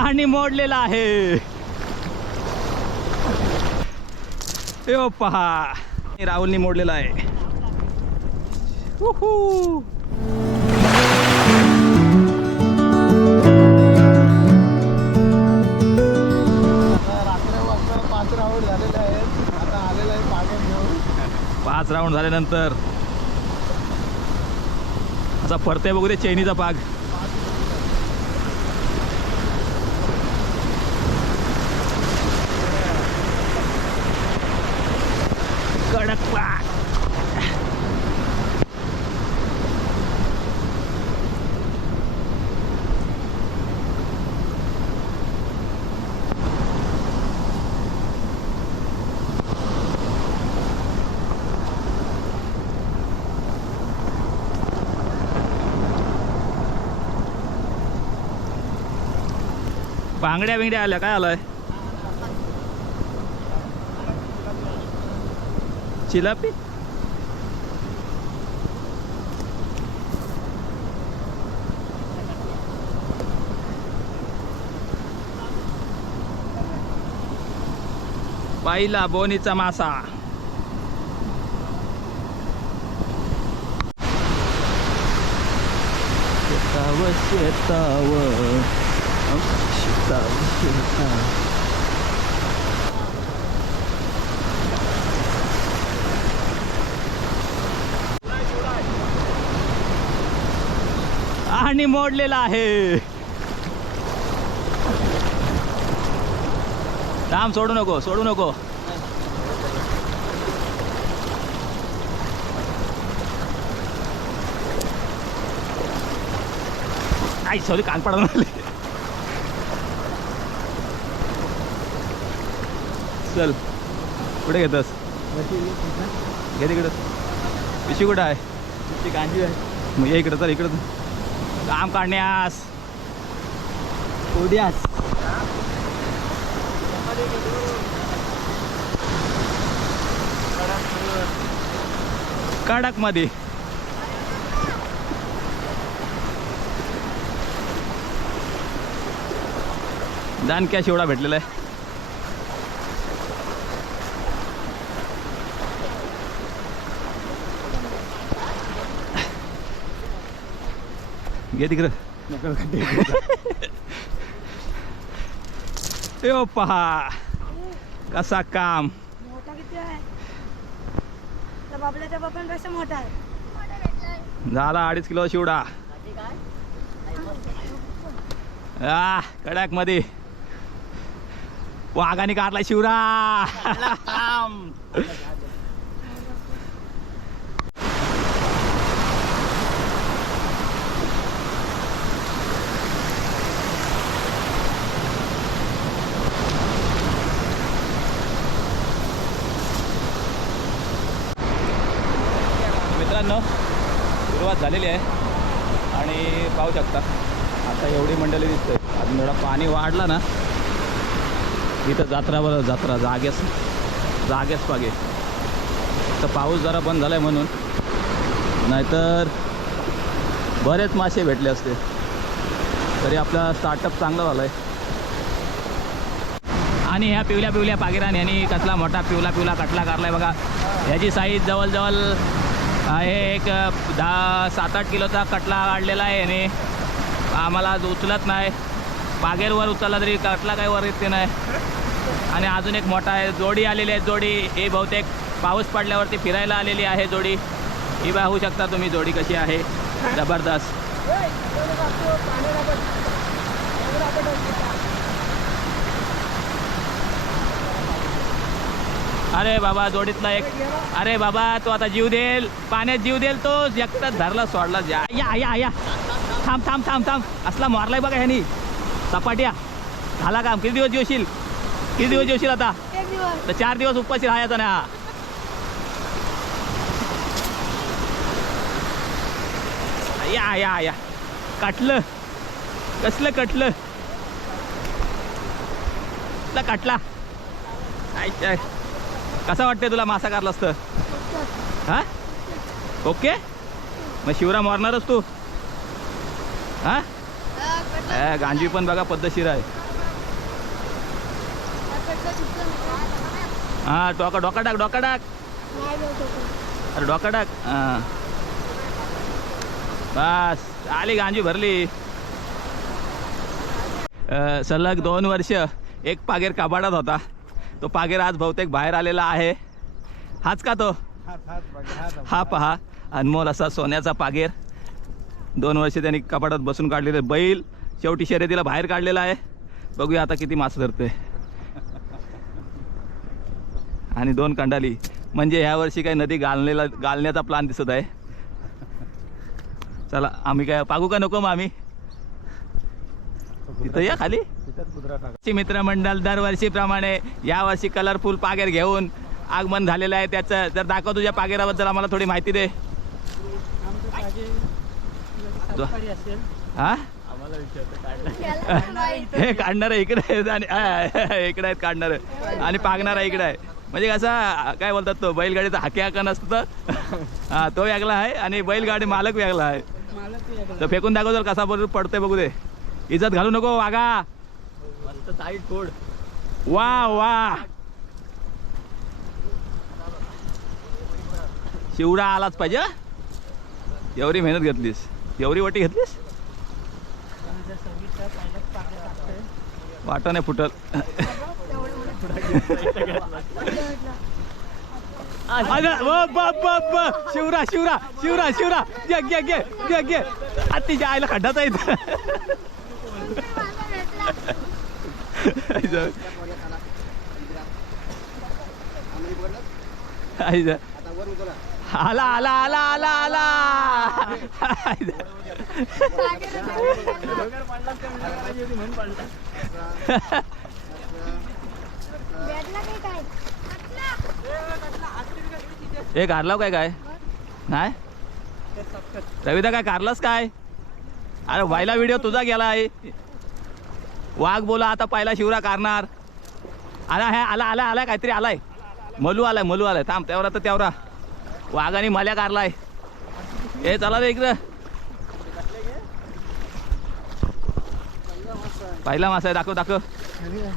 आणि मोडलेला आहे. यो पहा, राहुलनी मोडलेला आहे. पाच राऊंड झाल्यानंतर असा पडते बघू दे चैनीचा पाग. कडक पाग. बांगड्या बिंगड्या आल्या. काय आलंय? चिलापी. पहिला बोनीचा मासा. शेतावर शेतावर आणि मोडलेला आहे. थांब, सोडू नको, सोडू नको. आई सॉरी, कान पडून आले. चल, कुठे घेतस? घे तिकडं. पिशी कुठं आहे? पिशी कांजी आहे. मग ये इकडं. चल इकडं काम काढण्यास. उड्यास कडक मध्ये. दानक्या शिवडा भेटलेला आहे. घे तिकडं. यो पहा कसा काम. मोठा किती आहे? त्या बाबल्याच्या बापांपेक्षा मोठा आहे. झाला 2.5 किलो शिवडा. कडक मध्ये वाघाने काढला शिवडा. मित्रांनो, सुरुवात झालेली आहे आणि पाहू शकता आता एवढी मंडळी दिसते. अजून एवढा पाणी वाढला ना, इथं जत्रा जागेच पागे. तर पाऊस जरा बंद झाला आहे म्हणून, नाहीतर बरेच मासे भेटले असते. तरी आपला स्टार्टअप चांगला झाला आहे. आणि ह्या पिवल्या पागिराने यांनी कसला मोठा पिवला कटला काढला आहे बघा. ह्याची साईज जवळजवळ आहे एक 7-8 किलोचा कटला काढलेला आहे याने. आम्हाला उचलत नाही. बागेरवर उचलला तरी कटला काही वर येते नाही. आणि अजून एक मोठा आहे. जोडी आलेली आहे. जोडी ही बहुतेक पाऊस पडल्यावरती फिरायला आलेली आहे जोडी. ही पाहू शकता तुम्ही जोडी कशी आहे. जबरदस्त. अरे बाबा, जोडीतला एक. अरे बाबा, तो आता जीव देईल, पाण्यात जीव देईल तो. एकटाच धरला सोडला. या थांब. असला मारलाय बघा ह्यानी सपाट्या. झाला काम. किती दिवस जेवशील आता? 1 दिवस. तर 4 दिवस उपाशी राहायचा ना. या कटलं. कसलं कटलं? कटला. कसा वाटतंय तुला मासा काढला असतं? हा, ओके. मग शिवरा मारणारच तू. हा गांजी पण बघा पद्धतशीर आहे. हा डोका डोका टाक डोका टाक अरे डोका टाक. हां बस आली गांजी भरली. सलग 2 वर्ष एक पागेर कबाडात होता. तो पागेर आज बहुतेक बाहेर आलेला आहे. हाच का तो? हा पहा अनमोल असा सोन्याचा पागेर 2 वर्ष त्यांनी कपाटात बसून काढलेले. बैल शेवटी शर्यतीला बाहेर काढलेला आहे. बघूया आता किती मासे धरते. आणि 2 कंडाली म्हणजे ह्या वर्षी काही नदी गाळण्याचा प्लॅन दिसत आहे. चला आम्ही काय पागू का नको मग आम्ही तिथं या खाली. मित्रमंडळ दरवर्षीप्रमाणे यावर्षी कलरफुल पागेर घेऊन आगमन झालेलं आहे. त्याचं जर दाखव तुझ्या पागेराबद्दल आम्हाला थोडी माहिती दे. हा हे काढणार इकडे आहेत आणि इकडे आहेत काढणार आणि पागणारा इकडे आहे. म्हणजे कसं काय बोलतात तो बैलगाडीचा हाके हाका नसतं. हा तो वेगळा आहे आणि बैलगाडी मालक वेगळा आहे. तर फेकून दाखव जर कसा बरोबर पडतंय बघू दे. इज्जत घालू नको वागा. मस्त साईड फोड. वा वा शिवडा आलाच पाहिजे. एवढी मेहनत घेतलीस एवढी वटी घेतलीस वाटा नाही फुटल. शिवरा शिवरा शिवरा शिवरा घे घे घे घे घे. तिच्या आईला खड्डाचा येत. आला आला आला आला आला. हे कारलाव काय काय नाही रविदा काय कारलास काय? अरे पहिला व्हिडिओ तुझा गेला आहे. वाघ बोला आता पहिला शिवरा कारणार. आला हे आला आला आलाय काहीतरी आलाय. मलू आलाय थांब. तेवढा तर तेवढा वाघाने मल्या कारलाय. हे चला रे इकडं. पहिला मासा आहे. दाखव दाखव.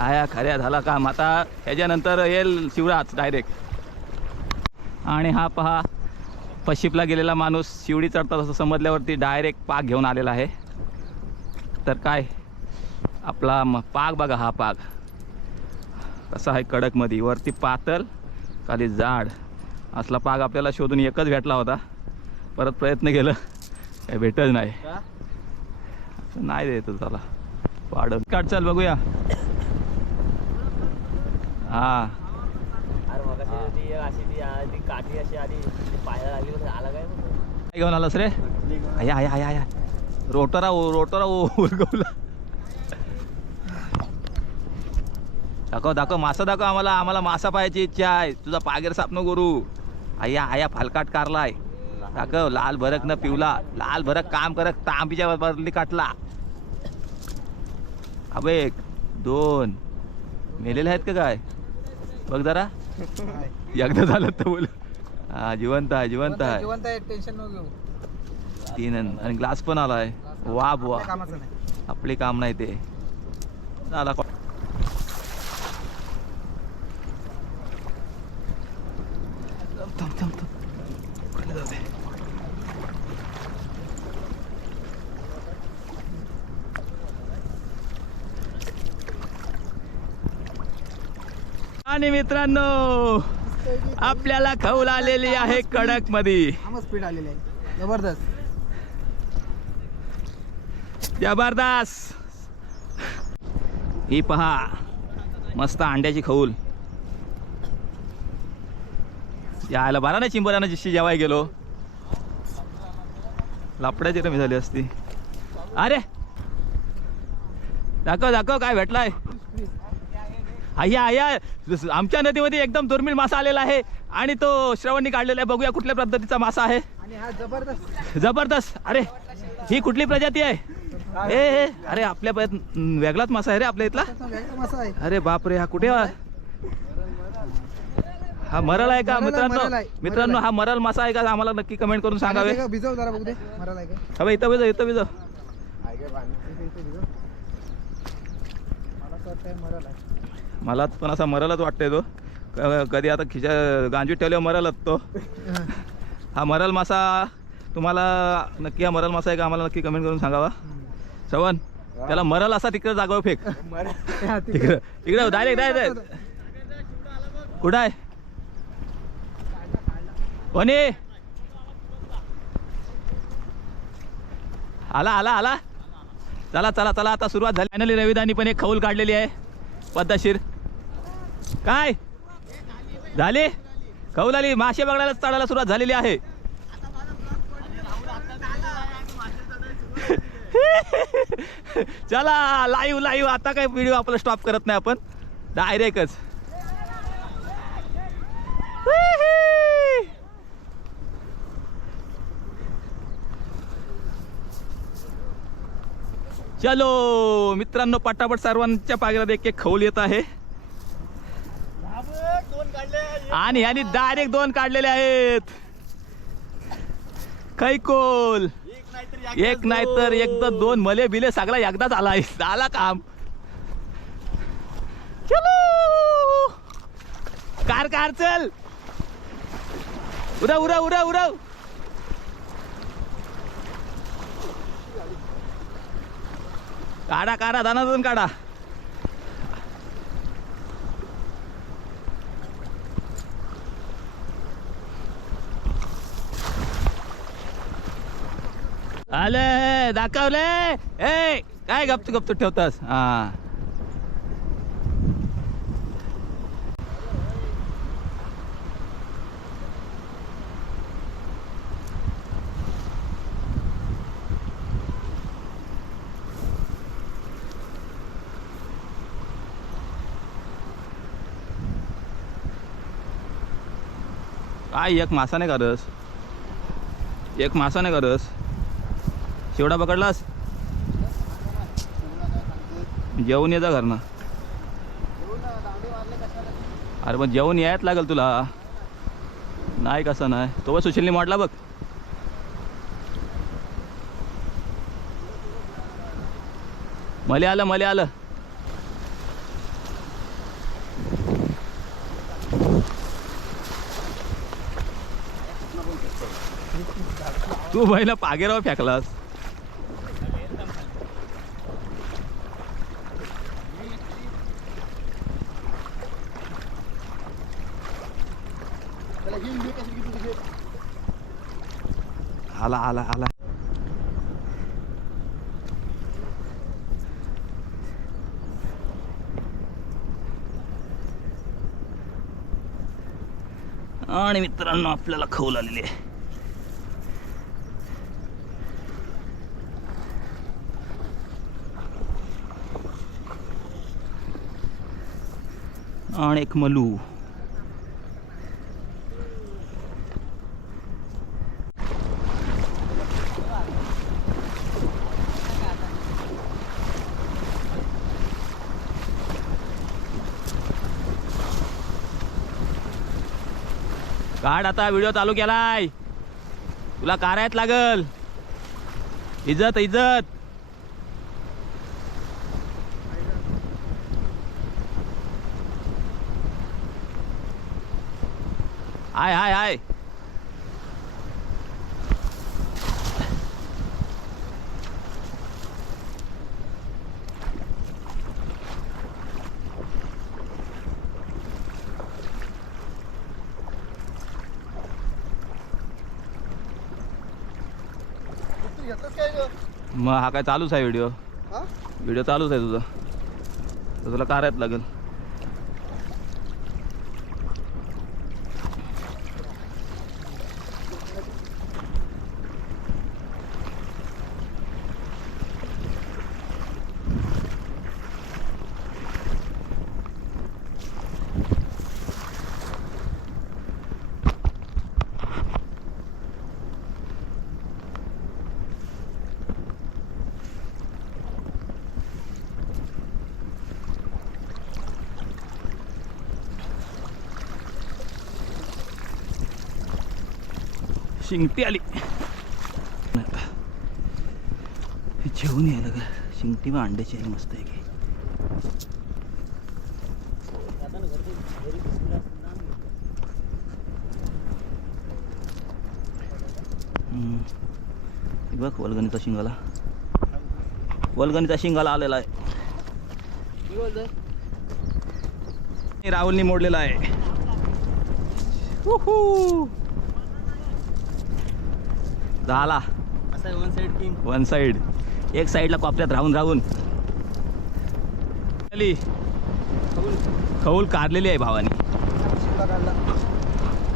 आया खऱ्या झाला काम. आता ह्याच्यानंतर येईल शिवराच डायरेक्ट. आणि हा पहा पशिपला गेलेला माणूस शिवडी चढतात असं समजल्यावरती डायरेक्ट पाग घेऊन आलेला आहे. तर काय आपला पाग बघा. हा पाग कसा आहे कडकमध्ये. वरती पातळ खाली जाड असला पाग आपल्याला शोधून एकच भेटला होता. परत प्रयत्न केलं काही भेटच नाही. नाही देत त्याला वाढत काढ. चल बघूया. हा काय घेऊन आलास रे? आया आया आया आया रोटरा उरगवला. दाखव दाखव मासा दाखव. आम्हाला मासा पाहायची इच्छा आहे. तुझा पागेर साप नको करू. आया आया फालकाट कारलाय. दाखव लाल भरक न पिवला. लाल भरक काम करक तांबीच्या बदली काटला. अबे 2 मेलेले आहेत का काय बघ जरा. एकदा झालं तर बोल. हा जिवंत आहे जिवंत आहे. टेन्शन नको घेऊ. 3 आणि ग्लास पण आलाय. वा बुवा आपले काम नाही ते. आला आणि मित्रांनो आपल्याला खौल आलेली आहे कडक मध्ये. स्पीड आलेली आहे जबरदस्त जबरदस्त. ही पहा मस्त अंड्याची खौल. यायला बारा नाही चिंबरानं जिशी जेवाय गेलो लापड्याची कमी झाली असती. अरे दाखव दाखव काय भेटलाय. आया आया आमच्या नदीमध्ये एकदम दुर्मिळ मासा आलेला आहे आणि तो श्रवणनी काढलेला आहे. बघूया कुठल्या पद्धतीचा मासा आहे. आणि हा जबरदस्त जबरदस्त. अरे ही कुठली प्रजाती आहे? ए अरे आपल्या वेगळाच मासा आहे रे आपल्या इथला. मासा आहे. अरे बापरे हा कुठे? हा मरल आहे का मित्रांनो? हा मरल मासा आहे का? आम्हाला नक्की कमेंट करून सांगावे. भिजव जरा बघू दे. मरल आहे का? अबे इथं भिजव इथं भिजव. मला पण असा मरलच वाटतंय तो. कधी आता खिच्या गांजीत ठेवल्यावर मरलच तो. हा मरल मासा तुम्हाला नक्की हा मरल मासा आहे का आम्हाला नक्की कमेंट करून सांगावा. श्रवण त्याला मरल असा तिकडे जागेवर फेक. तिकडे इकडे डायरेक्ट कुठं आहे कोणी आला आला आला. चला चला चला आता सुरुवात झाली. फायनली रविदानी पण एक खौल काढलेली आहे पद्धतशीर. काय झाली खौल आली. मासे बघायला चढायला सुरुवात झालेली आहे. चला लाईव्ह लाईव्ह. आता काय व्हिडिओ आपला स्टॉप करत नाही आपण डायरेक्टच. चलो मित्रांनो पटापट सर्वांच्या पागेला एक एक खौल येत आहे. आणि यांनी डायरेक्ट 2 काढलेले आहेत. कैकोल एक नाही तर एक तर 2 मले बिले सगळा एकदाच आला आहे. झाला काम. चलो कार कार चल उराव उराव उराव उराव. काढा काढा दानातून काढा. आले दाखवले. ए काय गपतू गपतू ठेवतास. हा काय एक मासा नाही करस. एक मासा नाही करस. शेवडा पकडलास जेवून ये जा घरनं. अरे पण जेवून यायच लागेल तुला. नाही कसं नाही तो बस सुशीलने मोडला बघ. मले आलं मले आलं. तू पहिला पागेराव फेकलास. आला आला आला. आणि मित्रांनो आपल्याला खौल आलेली आहे. आणि एक मलू. काढ आता व्हिडिओ चालू केलाय. तुला कारायत लागल. इज्जत इज्जत. हाय हाय हाय. मग हा काय चालूच आहे व्हिडिओ. व्हिडिओ चालूच आहे तुझा. तर तुला कारायत लागेल. शिंगटी आली. जेवून यायला का शिंगटी मग अंड्याची आहे मस्त आहे की. हे बघ वल्गणीचा शिंगाला, वल्गणीचा शिंगाला आलेला आहे. राहुलनी मोडलेला आहे. झाला वन साइड, एक साईडला कॉपऱ्यात राहून राहून खऊल कारलेली आहे भावानी.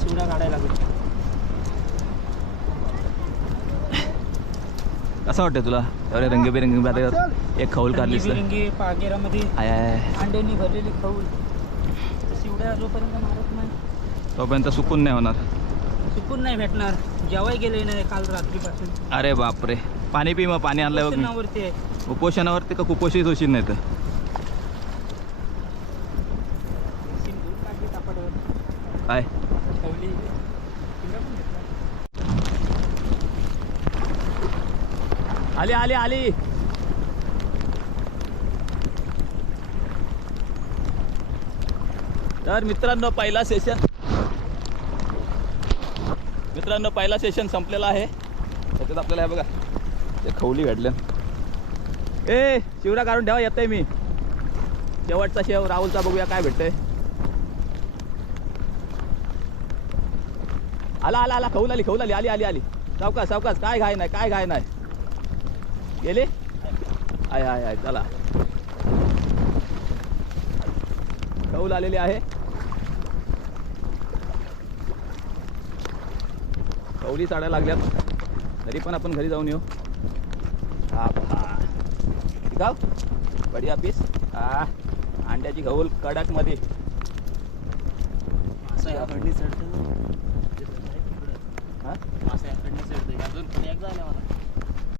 शिवडा काढायला कसं वाटतं तुला एवढे रंगीबेरंगी बाजारात एक खऊल काढलीस तर? पागेरामध्ये आय आय अंड्यांनी भरलेली खऊल. शिवड्या जोपर्यंत मारत नाही तोपर्यंत सुकून नाही होणार. चुकून नाही भेटणार. जेवाय गेले नाही काल रात्रीपासून. अरे बापरे, पाणी पी मग, पाणी आणलंय बघ मी. उपोषणावरती आहे. उपोषणावरती का कुपोषित होशील नाही तर. सिंदूर काढली कापडावर. काय खवली. आली आली आली. तर मित्रांनो पहिला सेशन संपलेला आहे. त्याच्यात आपल्याला हे बघा ते खवली भेटले. ए शिवरा काढून ठेवा, येतोय मी. शेवटचा शेव राहुलचा, बघूया काय भेटतंय. आला आला आला, खवल आली आली आली आली. सावकाश सावकाश, काय घाय नाही, काय घाय नाही. गेले आय आय आय. चला खवल आलेली आहे. खवली चाडायला लागल्यात, तरी पण आपण घरी जाऊन येऊ. हा गाव बढिया पीस. हा अंड्याची खवल कडक मध्ये. असं याकडनी चढतं. हा असं याकडनी चढतं. अजून एक झालं मला.